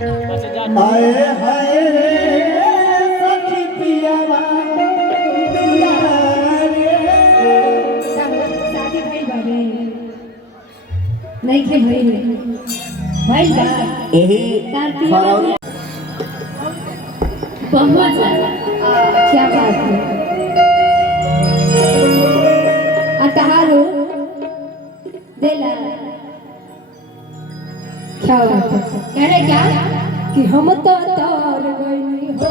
आए हाय रे सखी पियावा दुलारे शादी भइल बारे नहीं के भइल भइल बा एही फरौनी बहुत क्या बात है अतहारो देला क्या बात है कह रहे क्या कि हम तो तार गई हो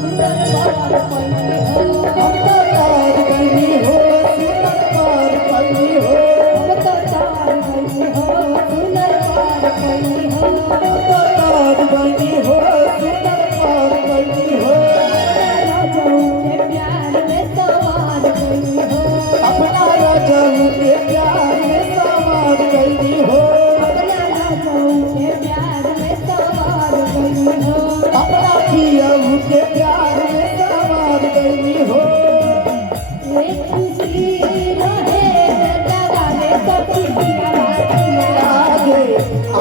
सुंदर बार पई हो हम तो तार गई हो सुंदर पार पई हो हम तो तार गई हो सुंदर बार पई हो हम तो तार गई हो सुंदर पार पई हो राजाओं के प्यार में सवार गई हो अपना राजाओं के प्यार में सवार गई हो अपना राजाओं के प्यार में सवार गई हो अपना पियाऊ के प्यार में सवार गई हो एक खुशी रहे जगावे सखी पियावा आगे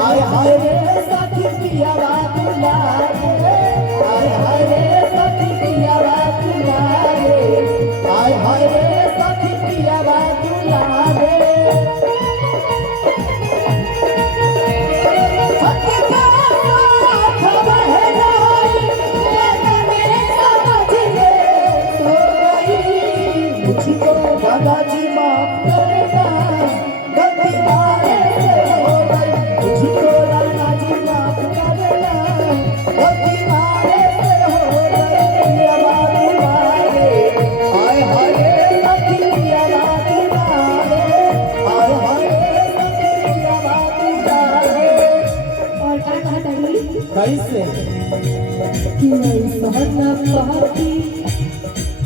आय हाय रे सखी पियावा दुलारे आय हाय रे सखी पियावा दुलारे आय हाय रे सखी पियावा दुलारे सखी का साथ बहनाई मेरे समझ में सो गई मुझको दादाजी माफ करना गलती मारे से हो गई मुझको दादाजी माफ करना गलती मारे से हो गई आवाज़ मारे हाय हाय सखी आवाज़ मारे हाय हाय सखी आवाज़ मारे और का कहता है कैसे कि मैं सहना पाती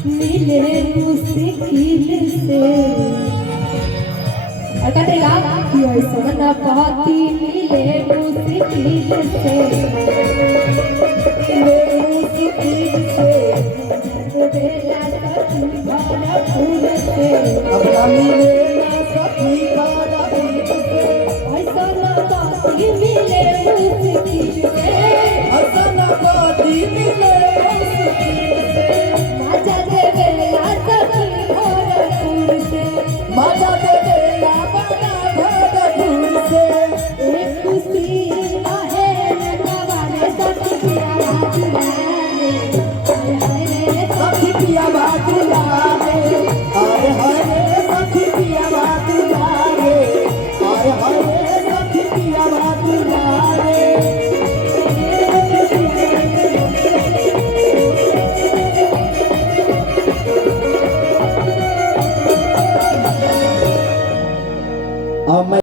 मिले मुश्किल से और कहते हैं कि मैं सहना पाती मिले मुश्किल से मेरी सिटी से बेला सखी भरा फूल से अपना मिले ना सखी बारा पीठ से ऐसा ना पाती मिले मुश्किल से हसन बाती मिले मुश्किल से माचा दे बेला सखी भरा फूल से मजा दे देला बड़ा भर दूर से एक खुशी रहे नवाले सखी पिया दुलारे सखी पिया बात लागे आए हाय रे सखी पिया बात लागे आए हाय रे सखी पिया बात लागे अब मैं